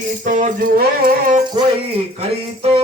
કરી તો જુઓ કોઈ કરી તો